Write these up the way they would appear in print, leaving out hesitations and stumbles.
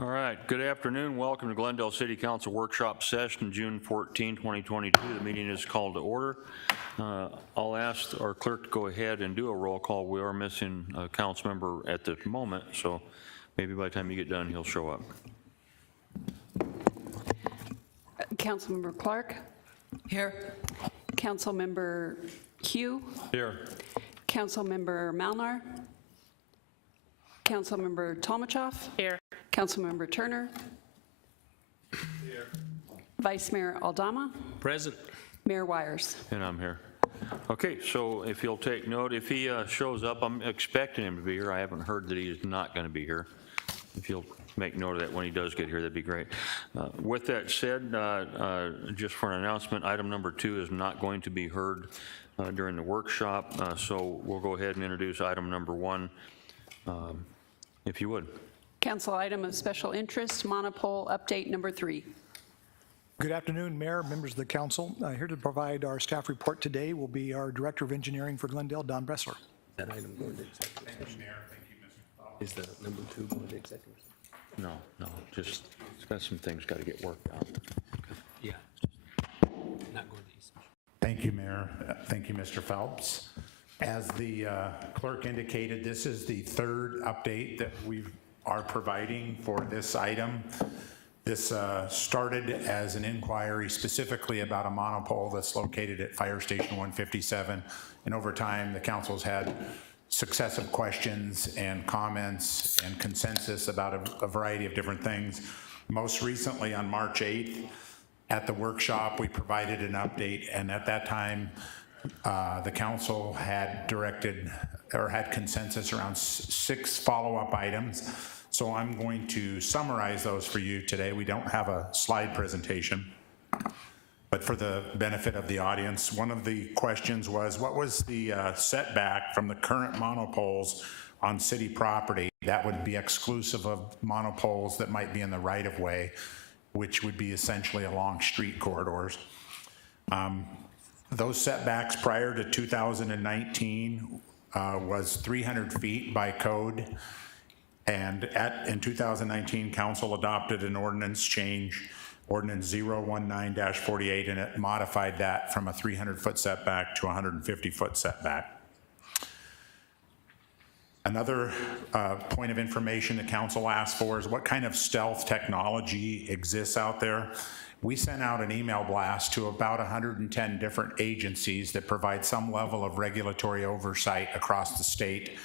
All right, good afternoon. Welcome to Glendale City Council Workshop Session, June 14, 2022. The meeting is called to order. I'll ask our clerk to go ahead and do a roll call. We are missing a council member at the moment, so maybe by the time you get done, he'll show up. Councilmember Clark? Here. Councilmember Hugh? Here. Councilmember Malnar? Councilmember Tomachoff? Here. Councilmember Turner? Here. Vice Mayor Aldama? Present. Mayor Wires? And I'm here. Okay, so if you'll take note, if he shows up, I'm expecting him to be here. I haven't heard that he's not going to be here. If you'll make note of that when he does get here, that'd be great. With that said, just for an announcement, item number 2 is not going to be heard during the workshop, so we'll go ahead and introduce item number 1, if you would. Council item of special interest, Monopole update number 3. Good afternoon, Mayor, members of the council. Here to provide our staff report today will be our Director of Engineering for Glendale, Don Bressler. That item going to executive session. Mayor, thank you, Mr. Is the number 2 going to executive session? No, just it's got some things got to get worked out. Yeah, not going to East. Thank you, Mayor. Thank you, Mr. Phelps. As the clerk indicated, this is the 3rd update that we are providing for this item. This started as an inquiry specifically about a monopole that's located at Fire Station 157, and over time the council's had successive questions and comments and consensus about a variety of different things. Most recently on March 8th at the workshop we provided an update, and at that time the council had directed or had consensus around 6 follow-up items. So I'm going to summarize those for you today. We don't have a slide presentation, but for the benefit of the audience, one of the questions was, what was the setback from the current monopoles on city property that would be exclusive of monopoles that might be in the right-of-way, which would be essentially along street corridors. Those setbacks prior to 2019 was 300 feet by code. And in 2019, council adopted an ordinance change, ordinance 019-48, and it modified that from a 300-foot setback to a 150-foot setback. Another point of information the council asked for is what kind of stealth technology exists out there. We sent out an email blast to about 110 different agencies that provide some level of regulatory oversight across the state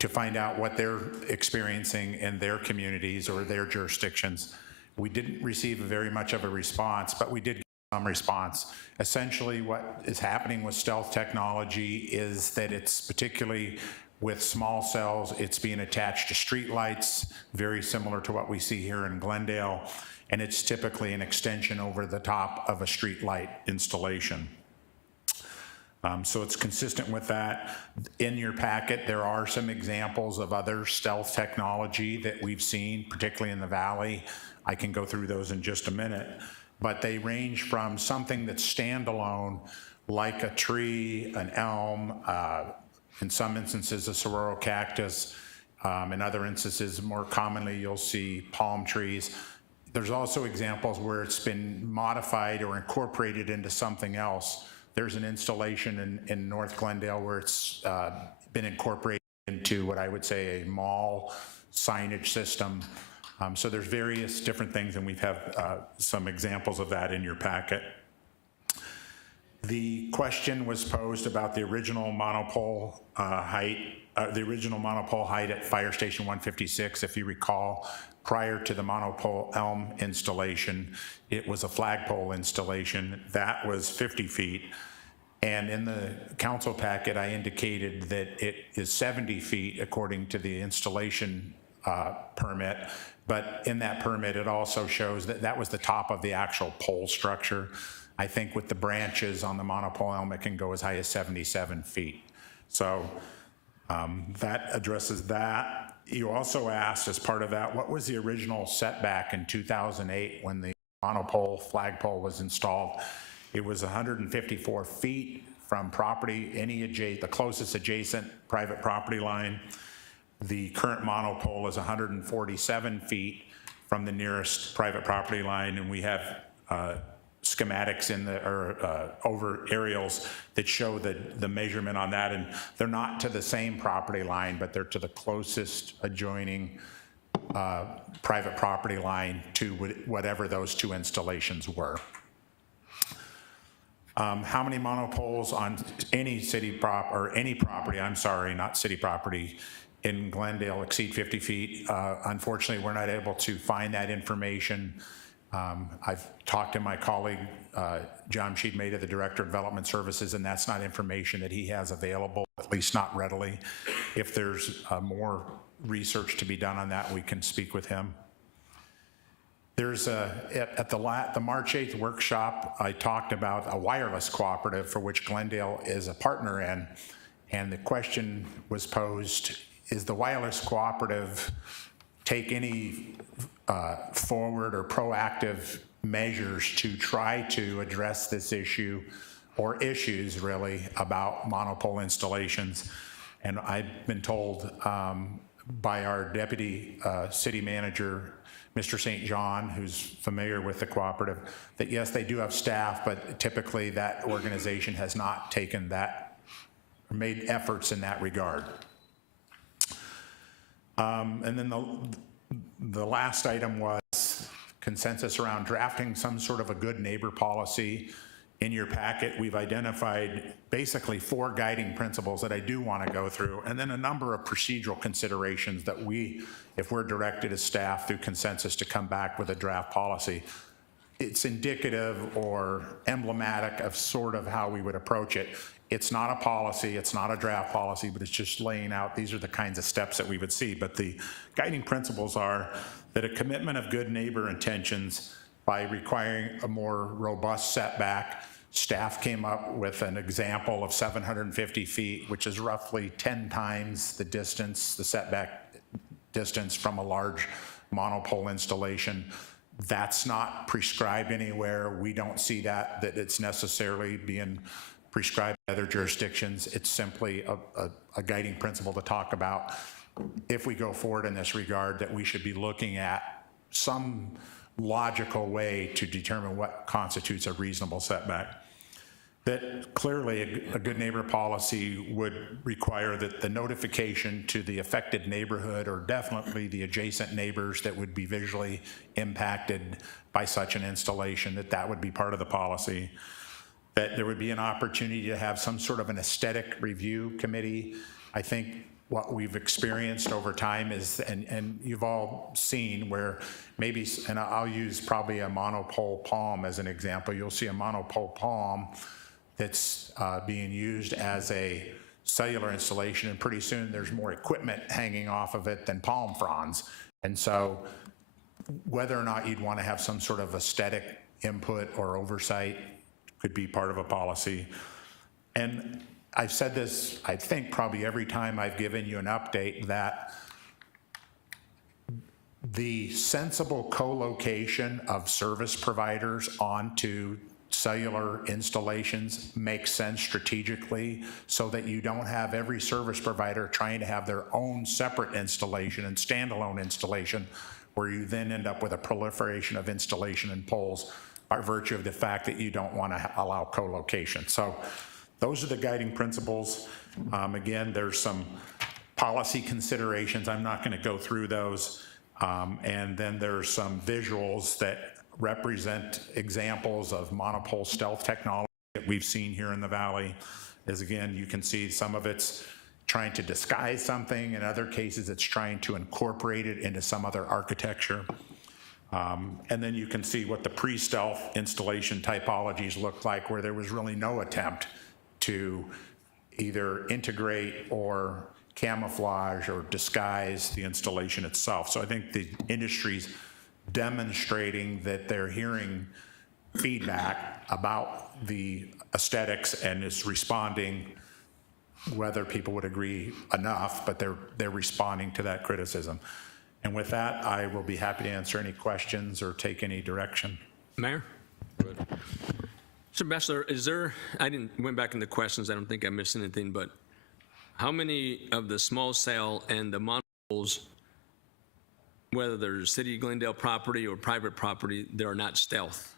to find out what they're experiencing in their communities or their jurisdictions. We didn't receive very much of a response, but we did get some response. Essentially, what is happening with stealth technology is that it's particularly with small cells, it's being attached to street lights, very similar to what we see here in Glendale, and it's typically an extension over the top of a street light installation. So it's consistent with that. In your packet, there are some examples of other stealth technology that we've seen, particularly in the Valley. I can go through those in just a minute, but they range from something that's standalone, like a tree, an elm, in some instances a saguaro cactus, in other instances, more commonly, you'll see palm trees. There's also examples where it's been modified or incorporated into something else. There's an installation in North Glendale where it's been incorporated into what I would say a mall signage system. So there's various different things, and we've have some examples of that in your packet. The question was posed about the original monopole height, at Fire Station 156. If you recall, prior to the monopole elm installation, it was a flagpole installation that was 50 feet. And in the council packet, I indicated that it is 70 feet according to the installation permit. But in that permit, it also shows that that was the top of the actual pole structure. I think with the branches on the monopole elm, it can go as high as 77 feet. So that addresses that. You also asked, as part of that, what was the original setback in 2008 when the monopole flagpole was installed? It was 154 feet from property, the closest adjacent private property line. The current monopole is 147 feet from the nearest private property line, and we have schematics in the, or over aerials that show the measurement on that, and they're not to the same property line, but they're to the closest adjoining private property line to whatever those two installations were. How many monopoles on any city any property, I'm sorry, not city property, in Glendale exceed 50 feet? Unfortunately, we're not able to find that information. I've talked to my colleague, John Sheedmade, the Director of Development Services, and that's not information that he has available, at least not readily. If there's more research to be done on that, we can speak with him. There's at the March 8th workshop, I talked about a wireless cooperative for which Glendale is a partner in, and the question was posed, is the wireless cooperative take any forward or proactive measures to try to address this issue or issues really about monopole installations? And I've been told by our deputy city manager, Mr. St. John, who's familiar with the cooperative, that yes, they do have staff, but typically that organization has not taken that, or made efforts in that regard. And then the last item was consensus around drafting some sort of a good neighbor policy. In your packet, we've identified basically 4 guiding principles that I do want to go through, and then a number of procedural considerations that if we're directed as staff through consensus to come back with a draft policy, it's indicative or emblematic of sort of how we would approach it. It's not a policy, it's not a draft policy, but it's just laying out, these are the kinds of steps that we would see. But the guiding principles are that a commitment of good neighbor intentions by requiring a more robust setback. Staff came up with an example of 750 feet, which is roughly 10 times the distance, the setback distance from a large monopole installation. That's not prescribed anywhere. We don't see that it's necessarily being prescribed by other jurisdictions. It's simply a guiding principle to talk about if we go forward in this regard, that we should be looking at some logical way to determine what constitutes a reasonable setback. That clearly a good neighbor policy would require that the notification to the affected neighborhood, or definitely the adjacent neighbors that would be visually impacted by such an installation, that would be part of the policy. That there would be an opportunity to have some sort of an aesthetic review committee. I think what we've experienced over time is, and you've all seen where maybe, and I'll use probably a monopole palm as an example. You'll see a monopole palm that's being used as a cellular installation, and pretty soon there's more equipment hanging off of it than palm fronds. And so whether or not you'd want to have some sort of aesthetic input or oversight could be part of a policy. And I've said this, I think probably every time I've given you an update, that the sensible co-location of service providers onto cellular installations makes sense strategically, so that you don't have every service provider trying to have their own separate installation and standalone installation, where you then end up with a proliferation of installation and poles by virtue of the fact that you don't want to allow co-location. So those are the guiding principles. Again, there's some policy considerations. I'm not going to go through those. And then there's some visuals that represent examples of monopole stealth technology that we've seen here in the Valley. As again, you can see some of it's trying to disguise something. In other cases, it's trying to incorporate it into some other architecture. And then you can see what the pre-stealth installation typologies look like, where there was really no attempt to either integrate or camouflage or disguise the installation itself. So I think the industry's demonstrating that they're hearing feedback about the aesthetics and is responding, whether people would agree enough, but they're responding to that criticism. And with that, I will be happy to answer any questions or take any direction. Mayor? Mr. Bachelor, went back in the questions, I don't think I missed anything, but how many of the small cell and the monopoles whether they're city of Glendale property or private property, they are not stealth.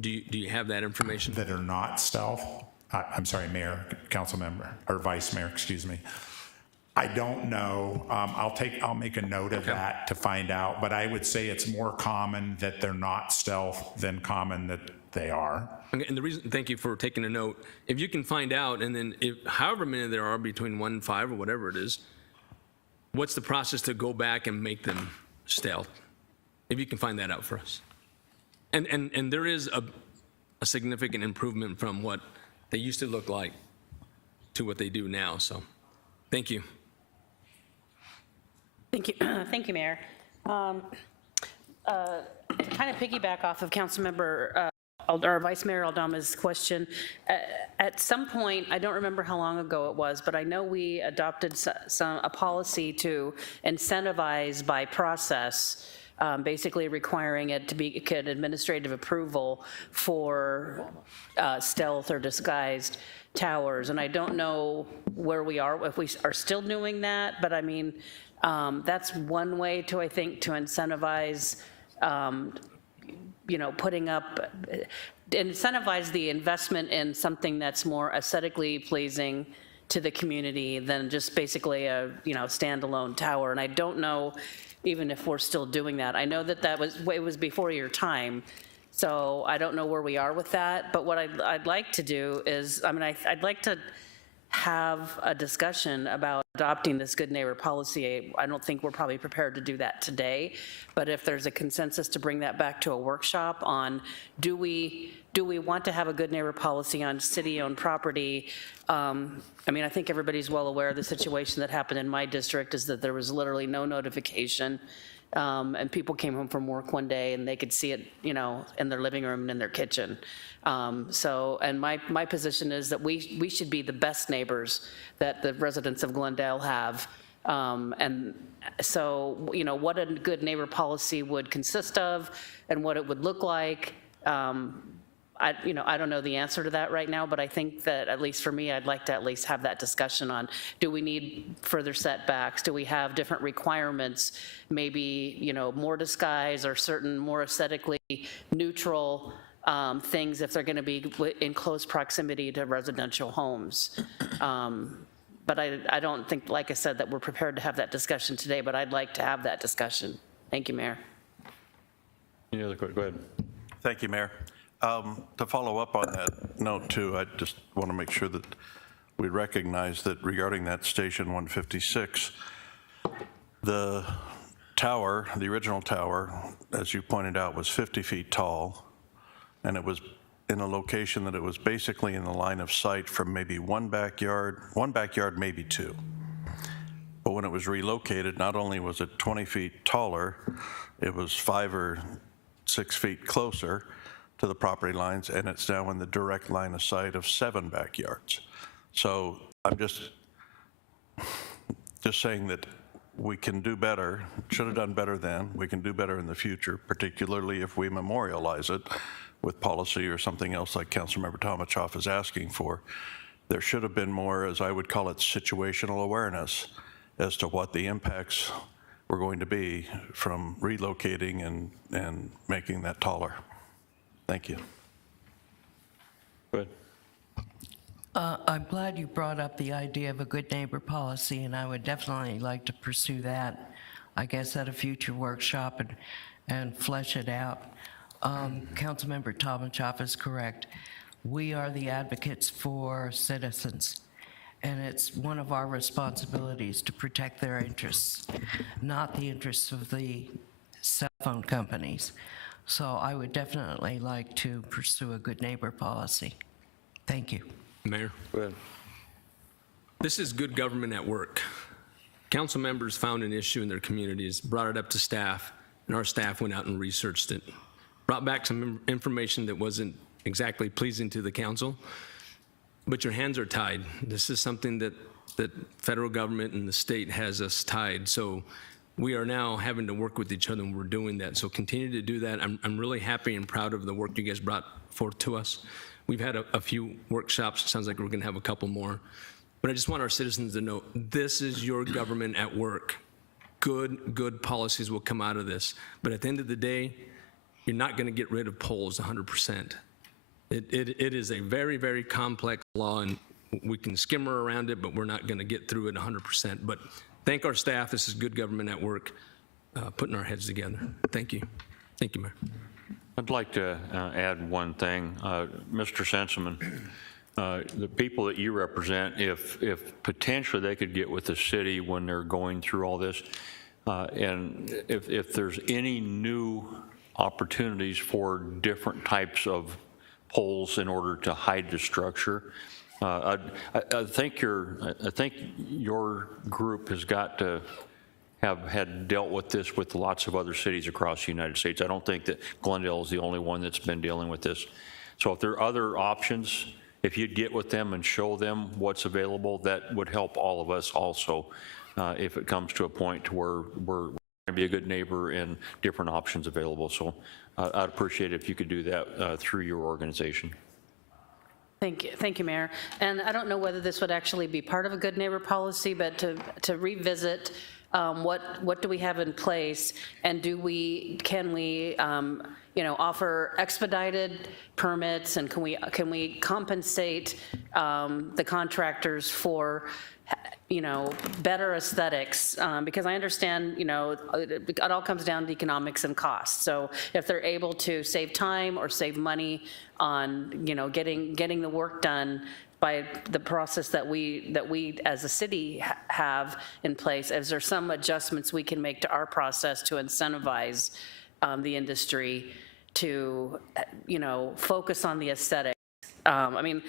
Do you have that information? That are not stealth? I'm sorry, Mayor, Council Member, or Vice Mayor, excuse me. I don't know. I'll make a note of that to find out, but I would say it's more common that they're not stealth than common that they are. Okay, and the reason, thank you for taking a note. If you can find out, and then if however many there are, between 1 and 5 or whatever it is, what's the process to go back and make them stealth? If you can find that out for us. And there is a significant improvement from what they used to look like to what they do now, so thank you. Thank you, thank you, Mayor. Kind of piggyback off of Councilmember or Vice Mayor Aldama's question. At some point, I don't remember how long ago it was, but I know we adopted a policy to incentivize by process, basically requiring it to be administrative approval for stealth or disguised towers. And I don't know where we are, if we are still doing that, but I mean, that's one way to, I think, to incentivize, putting up, incentivize the investment in something that's more aesthetically pleasing to the community than just basically a, standalone tower. And I don't know even if we're still doing that. I know that it was before your time, so I don't know where we are with that. But what I'd like to do is, I'd like to have a discussion about adopting this good neighbor policy. I don't think we're probably prepared to do that today, but if there's a consensus to bring that back to a workshop on, do we want to have a good neighbor policy on city-owned property? I think everybody's well aware of the situation that happened in my district, is that there was literally no notification, and people came home from work one day and they could see it, in their living room and in their kitchen. And my position is that we should be the best neighbors that the residents of Glendale have. And so, what a good neighbor policy would consist of and what it would look like. I don't know the answer to that right now, but I think that, at least for me, I'd like to at least have that discussion on, do we need further setbacks? Do we have different requirements? Maybe, more disguise or certain more aesthetically neutral things if they're going to be in close proximity to residential homes. But I don't think, like I said, that we're prepared to have that discussion today, but I'd like to have that discussion. Thank you, Mayor. Any other questions? Go ahead. Thank you, Mayor. To follow up on that note too, I just want to make sure that we recognize that regarding that Station 156, the tower, the original tower, as you pointed out, was 50 feet tall, and it was in a location that it was basically in the line of sight from maybe one backyard, maybe two. But when it was relocated, not only was it 20 feet taller, it was 5 or 6 feet closer to the property lines, and it's now in the direct line of sight of 7 backyards. So I'm just saying that we can do better, should have done better then, we can do better in the future, particularly if we memorialize it with policy or something else like Councilmember Tomachoff is asking for. There should have been more, as I would call it, situational awareness as to what the impacts were going to be from relocating and making that taller. Thank you. Go ahead. I'm glad you brought up the idea of a good neighbor policy, and I would definitely like to pursue that, I guess, at a future workshop and flesh it out. Councilmember Tomachoff is correct. We are the advocates for citizens, and it's one of our responsibilities to protect their interests, not the interests of the cell phone companies. So I would definitely like to pursue a good neighbor policy. Thank you. Mayor, Go ahead. this is good government at work. Council members found an issue in their communities, brought it up to staff, and our staff went out and researched it. Brought back some information that wasn't exactly pleasing to the council, but your hands are tied. This is something that federal government and the state has us tied. So we are now having to work with each other, and we're doing that. So continue to do that. I'm really happy and proud of the work you guys brought forth to us. We've had a few workshops. It sounds like we're going to have a couple more. But I just want our citizens to know this is your government at work. good policies will come out of this. But at the end of the day, you're not going to get rid of polls 100%. It is a very, very complex law, and we can skimmer around it, but we're not going to get through it 100%. But thank our staff. This is good government at work, putting our heads together. Thank you. Thank you, Mayor. I'd like to add one thing. Mr. Senseman, the people that you represent, if potentially they could get with the city when they're going through all this, and if there's any new opportunities for different types of poles in order to hide the structure, I think your group has got to have had dealt with this with lots of other cities across the United States. I don't think that Glendale is the only one that's been dealing with this. So if there are other options, if you'd get with them and show them what's available, that would help all of us also if it comes to a point to where we're going to be a good neighbor and different options available. So I'd appreciate it if you could do that through your organization. Thank you, Mayor. And I don't know whether this would actually be part of a good neighbor policy, but to revisit what do we have in place, and can we offer expedited permits, and can we compensate the contractors for better aesthetics, because I understand, it all comes down to economics and cost. So if they're able to save time or save money on, getting the work done by the process that we as a city have in place, is there some adjustments we can make to our process to incentivize the industry to, focus on the aesthetics? I mean,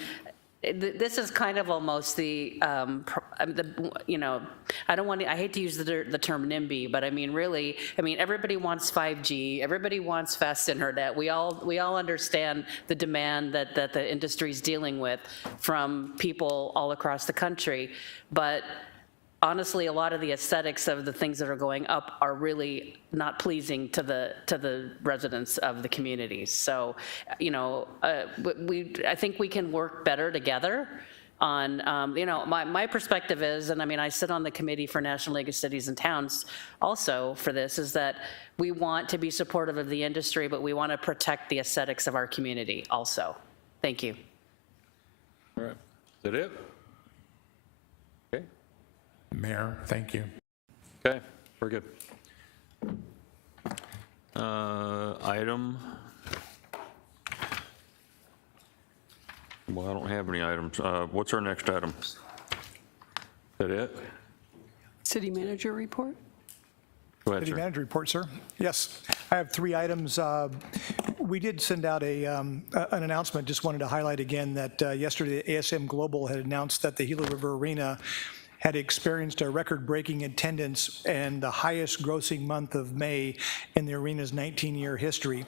this is kind of almost I hate to use the term NIMBY, but I mean, really, everybody wants 5G, everybody wants fast internet. We all understand the demand that the industry is dealing with from people all across the country, but honestly, a lot of the aesthetics of the things that are going up are really not pleasing to the residents of the communities. So, I think we can work better together on, my perspective is, and I sit on the committee for National League of Cities and Towns also for this, is that we want to be supportive of the industry, but we want to protect the aesthetics of our community also. Thank you. All right. Is that it? Okay. Mayor, thank you. Okay, very good. Item. Well, I don't have any items. What's our next item? Is that it? City manager report? Go ahead, City sir. manager report, sir. Yes, I have 3 items. We did send out an announcement. Just wanted to highlight again that yesterday ASM Global had announced that the Gila River Arena had experienced a record-breaking attendance and the highest grossing month of May in the arena's 19-year history.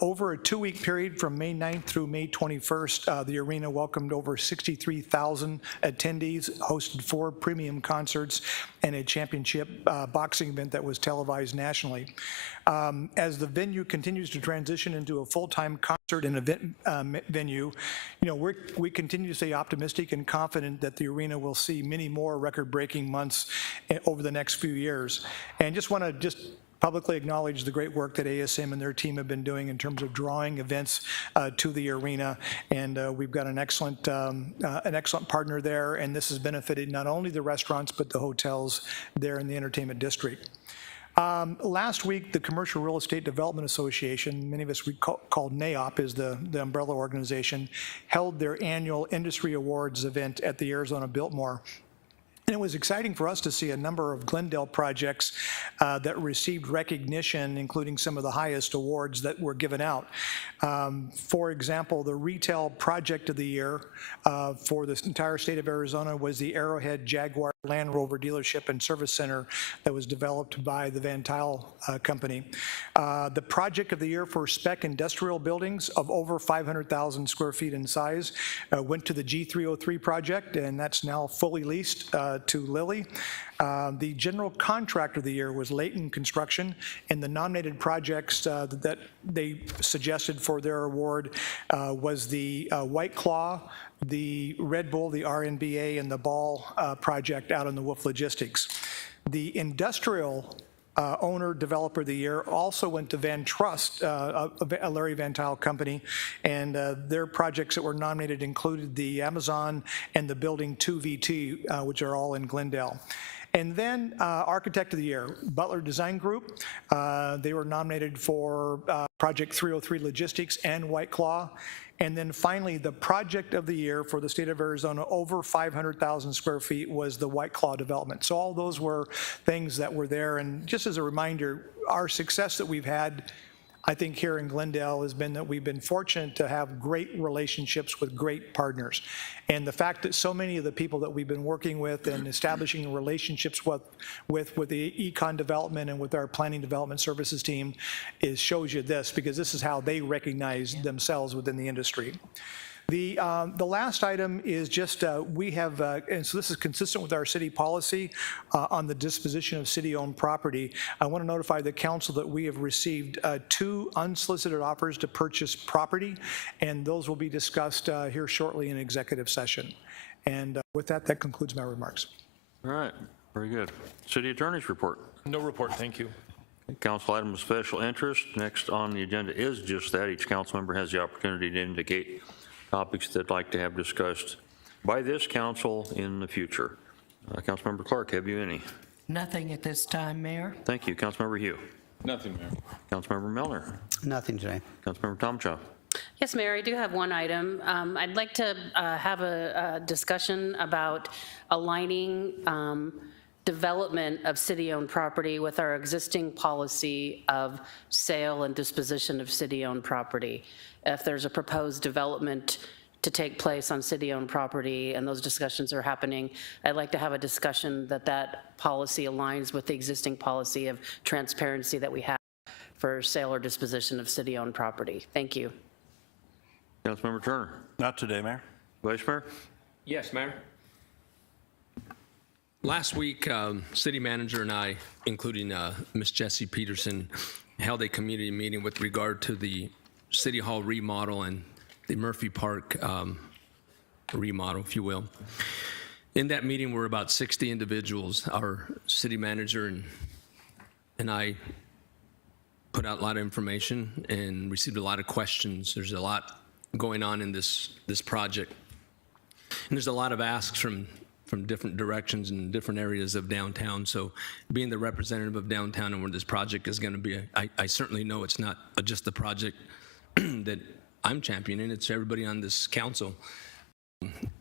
Over a 2-week period from May 9th through May 21st, the arena welcomed over 63,000 attendees, hosted 4 premium concerts, and a championship boxing event that was televised nationally. As the venue continues to transition into a full-time concert and event venue, we continue to stay optimistic and confident that the arena will see many more record-breaking months over the next few years. And just want to publicly acknowledge the great work that ASM and their team have been doing in terms of drawing events to the arena, and we've got an excellent partner there, and this has benefited not only the restaurants but the hotels there in the entertainment district. Last week, the Commercial Real Estate Development Association, many of us called NAOP, is the umbrella organization, held their annual Industry Awards event at the Arizona Biltmore. And it was exciting for us to see a number of Glendale projects that received recognition, including some of the highest awards that were given out. For example, the Retail Project of the Year for the entire state of Arizona was the Arrowhead Jaguar Land Rover Dealership and Service Center that was developed by the Van Tuyl Company. The Project of the Year for spec industrial buildings of over 500,000 square feet in size went to the G303 project, and that's now fully leased to Lilly. The General Contractor of the Year was Layton Construction, and the nominated projects that they suggested for their award was the White Claw, the Red Bull, the RNBA, and the Ball project out in the Wolf Logistics. The industrial owner developer of the year also went to Van Trust, a Larry Van Tile company, and their projects that were nominated included the Amazon and the Building 2VT, which are all in Glendale. And then Architect of the Year, Butler Design Group. They were nominated for Project 303 Logistics and White Claw. And then finally, the Project of the Year for the state of Arizona, over 500,000 square feet, was the White Claw development. So all those were things that were there. And just as a reminder, our success that we've had, I think, here in Glendale has been that we've been fortunate to have great relationships with great partners. And the fact that so many of the people that we've been working with and establishing relationships with the econ development and with our planning development services team shows you this, because this is how they recognize themselves within the industry. The last item is just we have, and so this is consistent with our city policy on the disposition of city-owned property. I want to notify the council that we have received 2 unsolicited offers to purchase property, and those will be discussed here shortly in executive session. And with that, that concludes my remarks. All right, very good. City Attorney's report. No report, thank you. Council item of special interest. Next on the agenda is just that. Each council member has the opportunity to indicate topics they'd like to have discussed by this council in the future. Councilmember Clark, have you any? Nothing at this time, Mayor. Thank you. Councilmember Hugh. Nothing, Mayor. Councilmember Milner. Nothing today. Councilmember Tomchow. Yes, Mayor, I do have one item. I'd like to have a discussion about aligning development of city-owned property with our existing policy of sale and disposition of city-owned property. If there's a proposed development to take place on city-owned property and those discussions are happening, I'd like to have a discussion that policy aligns with the existing policy of transparency that we have for sale or disposition of city-owned property. Thank you. Councilmember Turner. Not today, Mayor. Vice Mayor. Yes, Mayor. Last week, city manager and I, including Ms. Jessie Peterson, held a community meeting with regard to the City Hall remodel and the Murphy Park remodel, if you will. In that meeting were about 60 individuals. Our city manager and I put out a lot of information and received a lot of questions. There's a lot going on in this project. And there's a lot of asks from different directions and different areas of downtown. So being the representative of downtown and where this project is going to be, I certainly know it's not just the project that I'm championing, it's everybody on this council.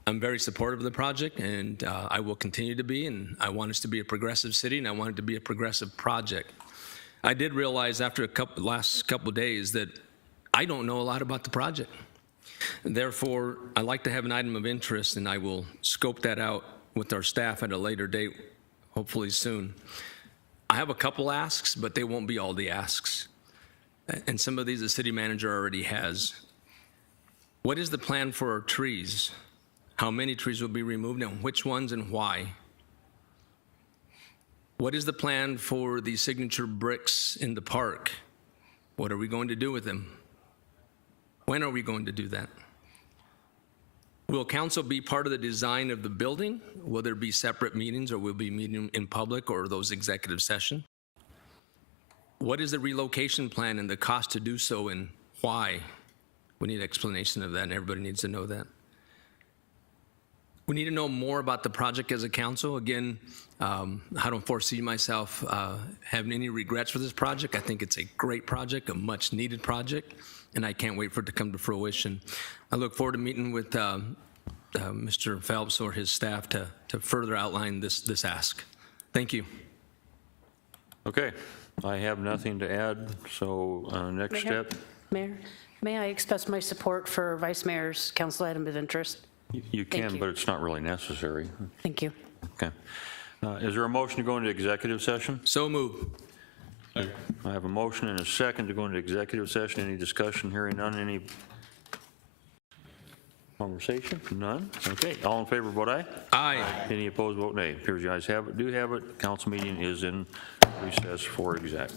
I'm very supportive of the project, and I will continue to be, and I want us to be a progressive city, and I want it to be a progressive project. I did realize after last couple of days that I don't know a lot about the project. Therefore, I'd like to have an item of interest, and I will scope that out with our staff at a later date, hopefully soon. I have a couple asks, but they won't be all the asks. And some of these the city manager already has. What is the plan for our trees? How many trees will be removed and which ones and why? What is the plan for the signature bricks in the park? What are we going to do with them? When are we going to do that? Will council be part of the design of the building? Will there be separate meetings, or will we be meeting in public or those executive sessions? What is the relocation plan and the cost to do so, and why? We need explanation of that, and everybody needs to know that. We need to know more about the project as a council. Again, I don't foresee myself having any regrets for this project. I think it's a great project, a much needed project, and I can't wait for it to come to fruition. I look forward to meeting with Mr. Phelps or his staff to further outline this ask. Thank you. Okay. I have nothing to add, so next step. Mayor, may I express my support for Vice Mayor's council item of interest? You can, but it's not really necessary. Thank you. Okay. Is there a motion to go into executive session? So move. I have a motion and a second to go into executive session. Any discussion? Hearing none. Any conversation? None? Okay. All in favor, vote aye. Aye. Any opposed, vote nay. Appears the ayes have it. Do have it. Council meeting is in recess for exec.